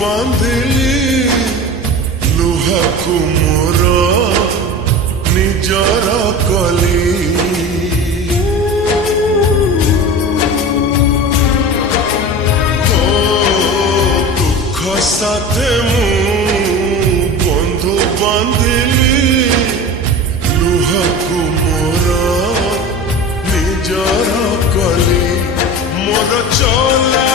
ବାନ୍ଧିଲି ଲୁହାକୁ ମୋର ନିଜର କଲି। ଦୁଃଖ ସାଥେ ମୁଁ ବନ୍ଧୁ ବାନ୍ଧିଲି ଲୁହାକୁ ମୋର ନିଜର କଲି। ମୋର ଚଲା